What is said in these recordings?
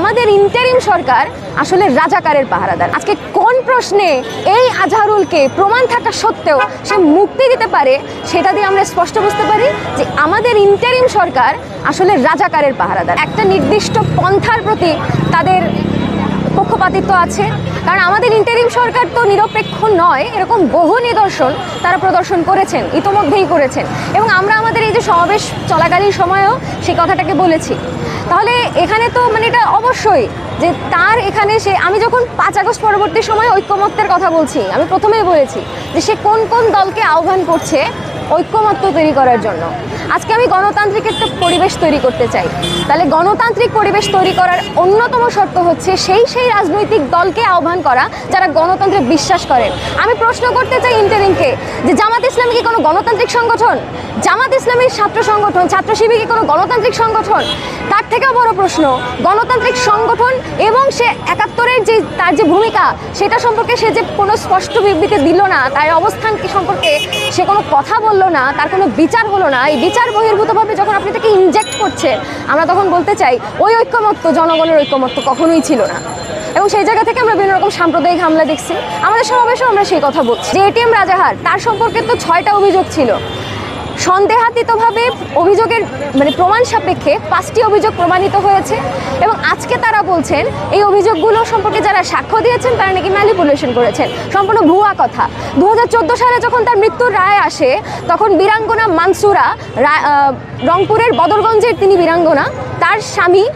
আমাদের ইন্টারিম সরকার আসলে রাজাকারের পাহারাদার। আজকে কোন প্রশ্নে এই আজহারুলকে প্রমাণ থাকা সত্ত্বেও সে মুক্তি দিতে পারে সেটা দিয়ে আমরা স্পষ্ট বুঝতে পারি যে আমাদের ইন্টারিম সরকার আসলে রাজাকারের পাহারাদার। একটা নির্দিষ্ট পন্থার প্রতি তাদের পক্ষপাতিত্ব আছে, কারণ আমাদের ইন্টারিম সরকার তো নিরপেক্ষ নয়, এরকম বহু নিদর্শন তারা প্রদর্শন করেছেন, ইতোমধ্যেই করেছেন, এবং আমরা আমাদের এই যে সমাবেশ চলাকালীন সময়েও সেই কথাটাকে বলেছি। তাহলে এখানে তো এটা অবশ্যই যে তার এখানে আমি যখন 5 আগস্ট পরবর্তী সময় ঐক্যমত্যের কথা বলছি, আমি প্রথমেই বলেছি যে সে কোন কোন দলকে আহ্বান করছে ঐক্যমত্য তৈরি করার জন্য। আজকে আমি গণতান্ত্রিক একটা পরিবেশ তৈরি করতে চাই, তাহলে গণতান্ত্রিক পরিবেশ তৈরি করার অন্যতম শর্ত হচ্ছে সেই রাজনৈতিক দলকে আহ্বান করা যারা গণতন্ত্রে বিশ্বাস করেন। আমি প্রশ্ন করতে চাই ইন্টারিমকে যে জামাত ইসলামী কি কোনো গণতান্ত্রিক সংগঠন? জামাত ইসলামীর ছাত্র সংগঠন, ছাত্র শিবির কি কোনো গণতান্ত্রিক সংগঠন? তার থেকেও বড় প্রশ্ন, গণতান্ত্রিক সংগঠন এবং সে 71-এর তার যে ভূমিকা সেটা সম্পর্কে সে যে কোনো স্পষ্ট বিবৃতি দিল না, তার অবস্থান কি সম্পর্কে সে কোনো কথা বললো না, তার কোনো বিচার হলো না। এই বিচার বহির্ভূতভাবে যখন আপনি তাকে ইনজেক্ট করছেন, আমরা তখন বলতে চাই ওই ঐক্যমত্য জনগণের ঐক্যমত্য কখনোই ছিল না। এবং সেই জায়গা থেকে আমরা বিভিন্ন রকম সাম্প্রদায়িক হামলা দেখছি, আমাদের সমাবেশেও আমরা সেই কথা বলছি যে এটিএম রাজাহার তার সম্পর্কে তো 6টা অভিযোগ ছিল। সন্দেহাতীতভাবে অভিযোগের প্রমাণ সাপেক্ষে 5টি অভিযোগ প্রমাণিত হয়েছে, এবং আজকে তারা বলছেন এই অভিযোগগুলো সম্পর্কে যারা সাক্ষ্য দিয়েছেন তারা নাকি ম্যানিপুলেশন করেছেন, সম্পূর্ণ ভুয়া কথা। 2014 সালে যখন তার মৃত্যুর রায় আসে তখন বীরাঙ্গনা মানসুরা, রংপুরের বদরগঞ্জের তিনি বীরাঙ্গনা, তার স্বামী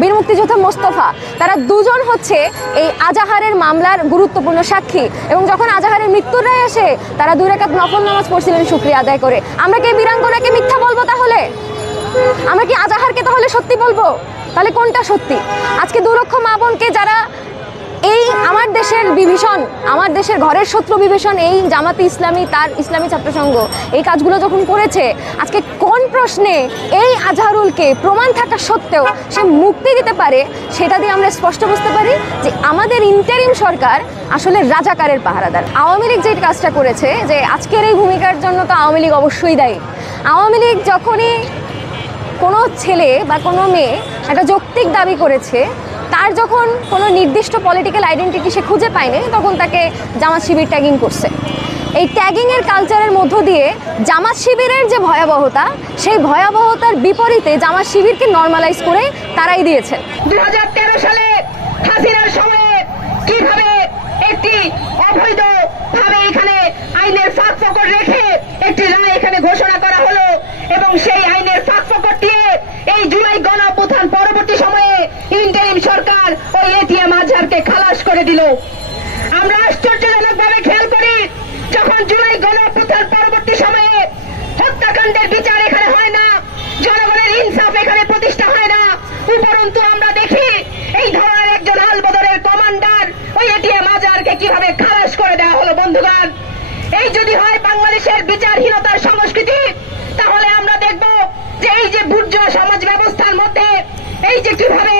বীর মুক্তিযোদ্ধা মোস্তফা, তারা দুজন হচ্ছে এই আজাহারের মামলার গুরুত্বপূর্ণ সাক্ষী। এবং যখন আজাহারের মৃত্যুর রায় আসে তারা 2 রাকাত নফল নামাজ পড়ছিলেন শুকরিয়া আদায় করে। আমরা কি বীরাঙ্গনাকে মিথ্যা বলবো? তাহলে আমরা কি আজাহারকে তাহলে সত্যি বলবো? তাহলে কোনটা সত্যি? আজকে 2 লক্ষ মা বোনকে যারা এই আমার দেশের বিভীষণ, আমার দেশের ঘরের শত্রু বিভীষণ এই জামাতে ইসলামী, তার ইসলামী ছাত্র সংঘ এই কাজগুলো যখন করেছে, আজকে কোন প্রশ্নে এই আজহারুলকে প্রমাণ থাকা সত্ত্বেও সে মুক্তি দিতে পারে সেটা দিয়ে আমরা স্পষ্ট বুঝতে পারি যে আমাদের ইন্টারিম সরকার আসলে রাজাকারের পাহারাদার। আওয়ামী লীগ যে কাজটা করেছে, যে আজকের এই ভূমিকার জন্য তো আওয়ামী লীগ অবশ্যই দায়ী। আওয়ামী লীগ যখনই কোনো ছেলে বা কোনো মেয়ে একটা যৌক্তিক দাবি করেছে, তার যখন কোনো নির্দিষ্ট পলিটিক্যাল আইডেন্টিটি সে খুঁজে পায়নি, তখন তাকে জামাত শিবির ট্যাগিং করছে। এই ট্যাগিংয়ের কালচারের মধ্য দিয়ে জামাত শিবিরের যে ভয়াবহতা, সেই ভয়াবহতার বিপরীতে জামাত শিবিরকে নর্মালাইজ করে তারাই দিয়েছেন। 2013 সালে হাসিনার সময়ে কিভাবে একটি অবৈধভাবে এখানে আইনের ফাঁক ফোকর রেখে একটি রায় এখানে ঘোষণা করা হলো, এবং সেই আইনের ফাঁক ফোকর দিয়ে এই জুলাই গণঅভ্যুত্থান পরবর্তী সময়ে ইন্টারিম সরকার ওই এটিএম আজহারকে খালাস করে দিল। আমরা আশ্চর্যজনকভাবে খেয়াল করি, যখন জুলাই গণঅভ্যুত্থান পরবর্তী সময়ে হত্যাকাণ্ডের বিচার এখানে হয় না, জনগণের ইনসাফ এখানে প্রতিষ্ঠা হয় না, উপরন্তু আমরা দেখি এই ধরনের একজন আলবদরের কমান্ডার ওই এটিএম আজহারকে কিভাবে খালাস করে দেওয়া হলো। বন্ধুগণ, এই যদি হয় বাংলাদেশের বিচারহীনতার সংস্কৃতি, তাহলে আমরা দেখব যে এই যে বুর্জোয়া সমাজ ব্যবস্থার মধ্যে এই যে কিভাবে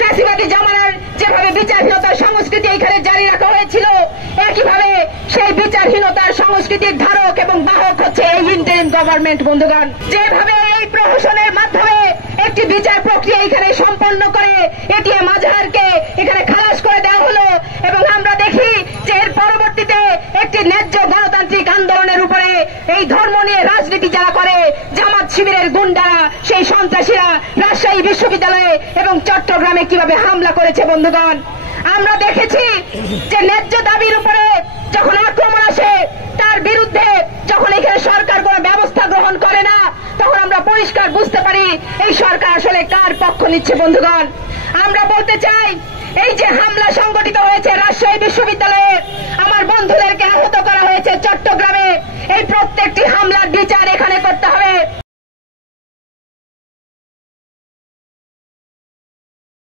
ফ্যাসিবাদী জামানার যেভাবে বিচারহীনতার সংস্কৃতি এখানে জারি রাখা হয়েছিল, একইভাবে সেই বিচারহীনতার সংস্কৃতির ধারক এবং বাহক হচ্ছে এই ইন্টারিম গভর্নমেন্ট। বন্ধুগণ, যেভাবে এই প্রহসনের মাধ্যমে একটি বিচার প্রক্রিয়া এখানে সম্পন্ন করে এটিএম আজহারকে এখানে খালাস করে দেওয়া হলো, এবং আমরা দেখি যে এর পরবর্তীতে একটি ন্যায্য গণতান্ত্রিক আন্দোলনের উপরে এই ধর্ম নিয়ে রাজনীতি যারা করে জামাত শিবিরের গুন্ডারা, সেই সন্ত্রাসীরা রাজশাহী বিশ্ববিদ্যালয়ে এবং চট্টগ্রামে কিভাবে হামলা করেছে। বন্ধুগণ, আমরা দেখেছি যে ন্যায্য দাবির উপরে যখন আক্রমণ আসে, তার বিরুদ্ধে যখন এখানে সরকার কোনো ব্যবস্থা গ্রহণ করে না, তখন আমরা পরিষ্কার বুঝতে পারি এই সরকার আসলে কার পক্ষ নিচ্ছে। বন্ধুগণ, আমরা বলতে চাই, এই যে হামলা সংগঠিত হয়েছে রাজশাহী বিশ্ববিদ্যালয়ে, আমার বন্ধুদেরকে আহত করা হয়েছে চট্টগ্রামে, এই প্রত্যেকটি হামলার বিচার এখানে করতে